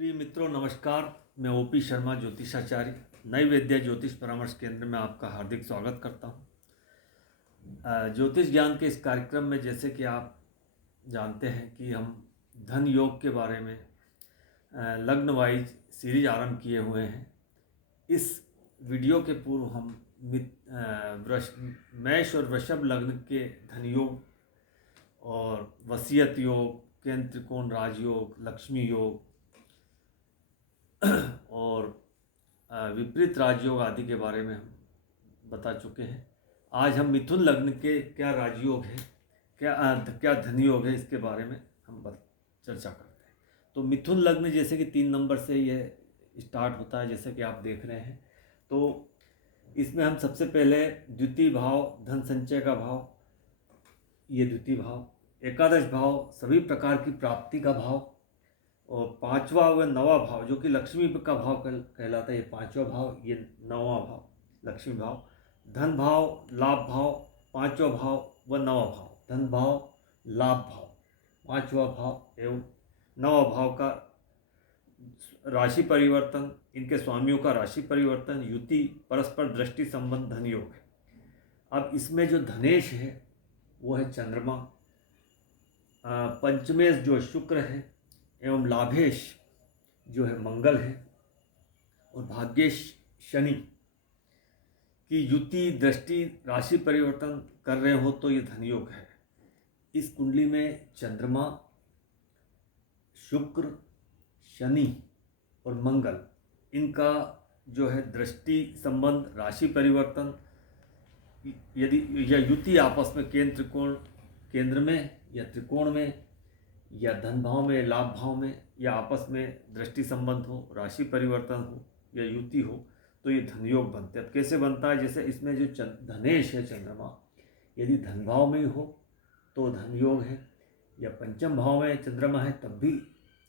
प्रिय मित्रों नमस्कार। मैं ओपी शर्मा ज्योतिषाचार्य नई विद्या ज्योतिष परामर्श केंद्र में आपका हार्दिक स्वागत करता हूँ। ज्योतिष ज्ञान के इस कार्यक्रम में जैसे कि आप जानते हैं कि हम धन योग के बारे में लग्न वाइज सीरीज आरंभ किए हुए हैं। इस वीडियो के पूर्व हम मेष और वृषभ लग्न के धन योग और वसीयत योग, केंद्र त्रिकोण राजयोग, लक्ष्मी योग और विपरीत राजयोग आदि के बारे में हम बता चुके हैं। आज हम मिथुन लग्न के क्या राजयोग है, क्या धन योग है, इसके बारे में हम चर्चा करते हैं। तो मिथुन लग्न जैसे कि 3 नंबर से यह स्टार्ट होता है, जैसे कि आप देख रहे हैं। तो इसमें हम सबसे पहले द्वितीय भाव, धन संचय का भाव, ये द्वितीय भाव, एकादश भाव सभी प्रकार की प्राप्ति का भाव, और 5वां व 9वां भाव जो कि लक्ष्मी का भाव कहलाता है, ये 5वां भाव, ये 9वां भाव लक्ष्मी भाव, धन भाव, लाभ भाव, 5वां भाव व 9वां भाव, धन भाव, लाभ भाव, 5वां भाव एवं 9वां भाव का राशि परिवर्तन, इनके स्वामियों का राशि परिवर्तन, युति, परस्पर दृष्टि संबंध धन योग है। अब इसमें जो धनेश है वो है चंद्रमा, पंचमेश जो शुक्र है एवं लाभेश जो है मंगल है, और भाग्येश शनि की युति, दृष्टि, राशि परिवर्तन कर रहे हो तो ये धनयोग है। इस कुंडली में चंद्रमा, शुक्र, शनि और मंगल, इनका जो है दृष्टि संबंध, राशि परिवर्तन, यदि या युति आपस में केंद्र में या त्रिकोण में या धन भाव में, लाभ भाव में, या आपस में दृष्टि संबंध हो, राशि परिवर्तन हो या युति हो, तो ये धनयोग बनते हैं। अब कैसे बनता है? जैसे इसमें जो धनेश है चंद्रमा, यदि धन भाव में हो तो धनयोग है, या पंचम भाव में चंद्रमा है तब भी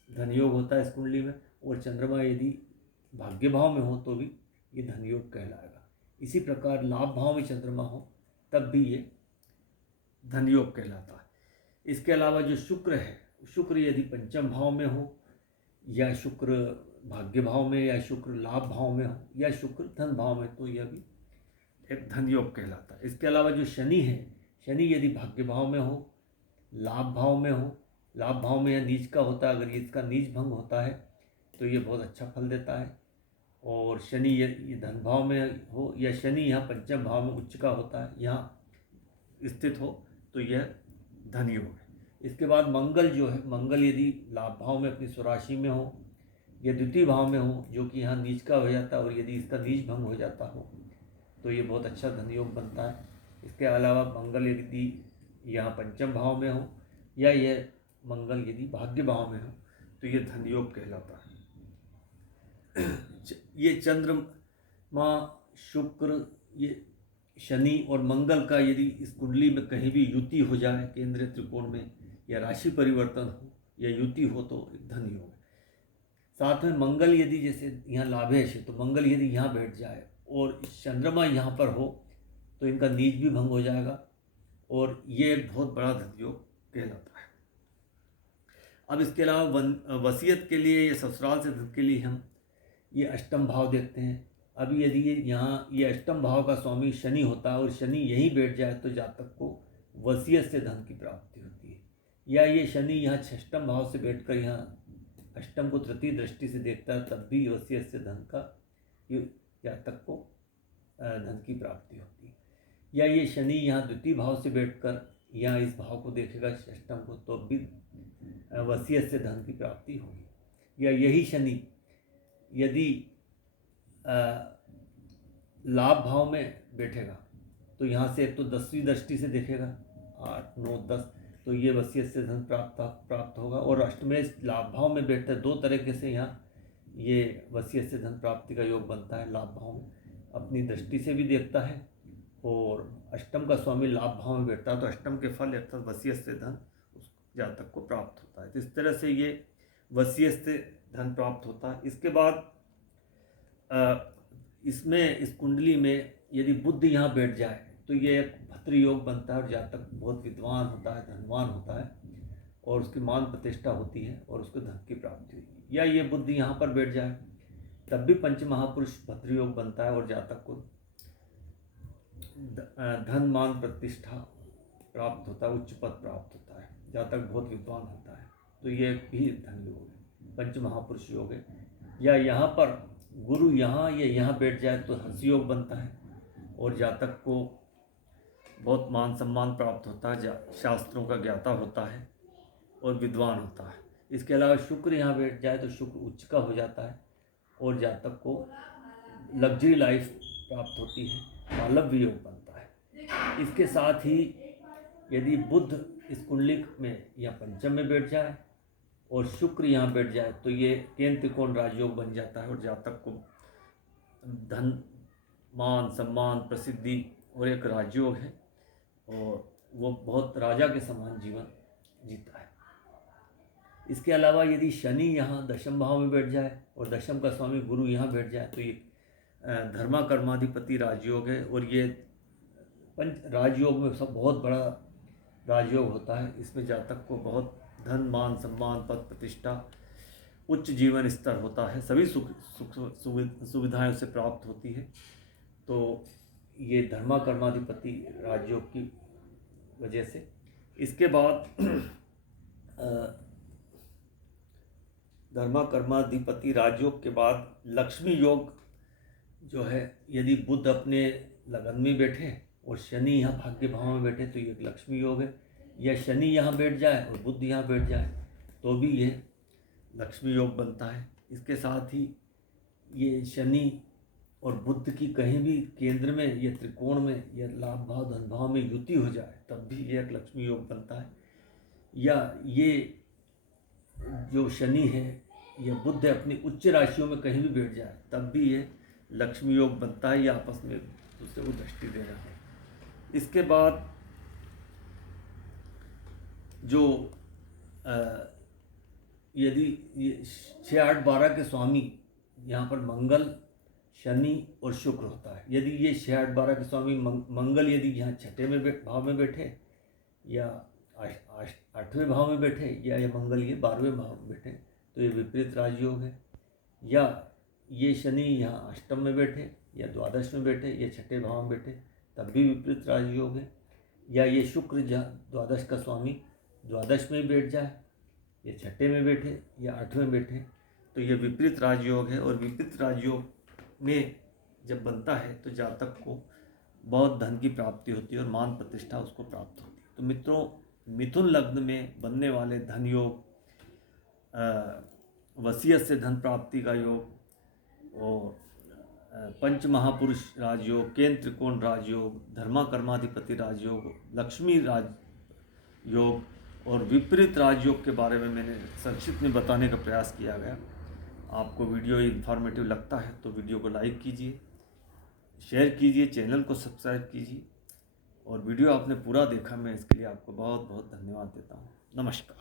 धनयोग होता है इस कुंडली में, और चंद्रमा यदि भाग्य भाव में हो तो भी ये धनयोग कहलाएगा। इसी प्रकार लाभ भाव में चंद्रमा हो तब भी ये धनयोग कहलाता है। इसके अलावा जो शुक्र है, शुक्र यदि पंचम भाव में हो, या शुक्र भाग्य भाव में, या शुक्र लाभ भाव में हो, या शुक्र धन भाव में, तो यह भी एक धन योग कहलाता है। इसके अलावा जो शनि है, शनि यदि भाग्य भाव में हो, लाभ भाव में हो, लाभ भाव में या नीच का होता है, अगर इसका नीच भंग होता है तो ये बहुत अच्छा फल देता है। और शनि ये धन भाव में हो, या शनि यहाँ पंचम भाव में उच्च का होता है, यहाँ स्थित हो, तो यह धन योग है। इसके बाद मंगल जो है, मंगल यदि लाभ भाव में अपनी स्वराशि में हो, या द्वितीय भाव में हो जो कि यहाँ नीच का हो जाता है, और यदि इसका नीच भंग हो जाता हो तो ये बहुत अच्छा धन योग बनता है। इसके अलावा मंगल यदि यहाँ पंचम भाव में हो, या यह मंगल यदि भाग्य भाव में हो तो ये धन योग कहलाता है। ये चंद्रमा, शुक्र, ये शनि और मंगल का यदि इस कुंडली में कहीं भी युति हो जाए, केंद्रीय त्रिकोण में, या राशि परिवर्तन हो या युति हो, तो एक धन योग है। साथ में मंगल यदि जैसे यहाँ लाभेश है, तो मंगल यदि यहाँ बैठ जाए और चंद्रमा यहाँ पर हो तो इनका नीच भी भंग हो जाएगा, और ये एक बहुत बड़ा धन योग कहलाता है। अब इसके अलावा वसीयत के लिए या ससुराल से धन के लिए हम ये अष्टम भाव देखते हैं। अभी यदि यहाँ ये अष्टम भाव का स्वामी शनि होता है और शनि यहीं बैठ जाए तो जातक को वसीयत से धन की प्राप्ति होती है। या ये शनि यहाँ षष्टम भाव से बैठकर यहाँ अष्टम को तृतीय दृष्टि से देखता है, तब भी वसीयत से धन का जातक को धन की प्राप्ति होती है। या ये शनि यहाँ द्वितीय भाव से बैठकर यहाँ इस भाव को देखेगा षष्टम को, तो भी वसीयत से धन की प्राप्ति होगी। या यही शनि यदि लाभ भाव में बैठेगा तो यहाँ से एक तो 10वीं दृष्टि से देखेगा, 8, 9, 10, तो ये वसीयत से धन प्राप्त होगा। और अष्टमेश लाभ भाव में बैठता है, 2 तरीके से यहाँ ये वसीयत से धन प्राप्ति का योग बनता है। लाभ भाव में अपनी दृष्टि से भी देखता है, और अष्टम का स्वामी लाभ भाव में बैठता है तो अष्टम के फल अर्थात वसीयत से धन उस जातक को प्राप्त होता है। तो इस तरह से ये वसीयत से धन प्राप्त होता है। इसके बाद इसमें इस कुंडली में यदि बुध यहाँ बैठ जाए तो ये एक भद्र योग बनता है, और जातक बहुत विद्वान होता है, धनवान होता है, और उसकी मान प्रतिष्ठा होती है और उसको धन की प्राप्ति हुई। या ये बुध यहाँ पर बैठ जाए तब भी पंच महापुरुष भद्र योग बनता है और जातक को धन मान प्रतिष्ठा प्राप्त होता है, उच्च पद प्राप्त होता है, जातक बहुत विद्वान होता है। तो ये भी धन योग है, पंच महापुरुष योग है। या यहाँ पर गुरु यहाँ या यहाँ बैठ जाए तो हंस योग बनता है और जातक को बहुत मान सम्मान प्राप्त होता है, शास्त्रों का ज्ञाता होता है और विद्वान होता है। इसके अलावा शुक्र यहाँ बैठ जाए तो शुक्र उच्च का हो जाता है और जातक को लग्जरी लाइफ प्राप्त होती है, मालव्य योग बनता है। इसके साथ ही यदि बुध इस कुंडली में या पंचम में बैठ जाए और शुक्र यहाँ बैठ जाए तो ये केंद्र त्रिकोण राजयोग बन जाता है और जातक को धन मान सम्मान प्रसिद्धि और एक राजयोग है और वो बहुत राजा के समान जीवन जीता है। इसके अलावा यदि शनि यहाँ दशम भाव में बैठ जाए और दशम का स्वामी गुरु यहाँ बैठ जाए तो ये धर्मा कर्माधिपति राजयोग है और ये पंच राजयोग में सब बहुत बड़ा राजयोग होता है। इसमें जातक को बहुत धन मान सम्मान पद प्रतिष्ठा उच्च जीवन स्तर होता है, सभी सुविधाएं उसे प्राप्त होती है। तो ये धर्मा कर्माधिपति राजयोग की वजह से। इसके बाद धर्मा कर्माधिपति राजयोग के बाद लक्ष्मी योग जो है, यदि बुध अपने लगन में बैठे और शनि यहाँ भाग्य भाव में बैठे तो ये एक लक्ष्मी योग है। या शनि यहाँ बैठ जाए और बुध यहाँ बैठ जाए तो भी ये लक्ष्मी योग बनता है। इसके साथ ही ये शनि और बुध की कहीं भी केंद्र में या त्रिकोण में या लाभ भाव धन भाव में युति हो जाए तब भी ये एक लक्ष्मी योग बनता है। या ये जो शनि है या बुध है अपनी उच्च राशियों में कहीं भी बैठ जाए तब भी ये लक्ष्मी योग बनता है या आपस में दूसरे को दृष्टि देना है। इसके बाद जो यदि ये 6, 8, 12 के स्वामी यहाँ पर मंगल शनि और शुक्र होता है। यदि ये 6, 8, 12 के स्वामी मंगल यदि यहाँ छठे में भाव में बैठे या 8वें भाव में बैठे या मंगल ये 12वें भाव में बैठे तो ये विपरीत राजयोग है। या ये शनि यहाँ अष्टम में बैठे या द्वादश में बैठे या छठे भाव में बैठे तब भी विपरीत राजयोग है। या ये शुक्र जहाँ द्वादश का स्वामी द्वादश में बैठ जाए या छठे में बैठे या 8वें बैठे तो ये विपरीत राजयोग है। और विपरीत राजयोग में जब बनता है तो जातक को बहुत धन की प्राप्ति होती है और मान प्रतिष्ठा उसको प्राप्त होती है। तो मित्रों, मिथुन लग्न में बनने वाले धन योग, वसीयत से धन प्राप्ति का योग और पंच महापुरुष राजयोग, केंद्र त्रिकोण राजयोग, धर्मा कर्माधिपति राजयोग, लक्ष्मी राजयोग और विपरीत राजयोग के बारे में मैंने संक्षिप्त में बताने का प्रयास किया गया। आपको वीडियो इन्फॉर्मेटिव लगता है तो वीडियो को लाइक कीजिए, शेयर कीजिए, चैनल को सब्सक्राइब कीजिए और वीडियो आपने पूरा देखा, मैं इसके लिए आपको बहुत बहुत धन्यवाद देता हूँ। नमस्कार।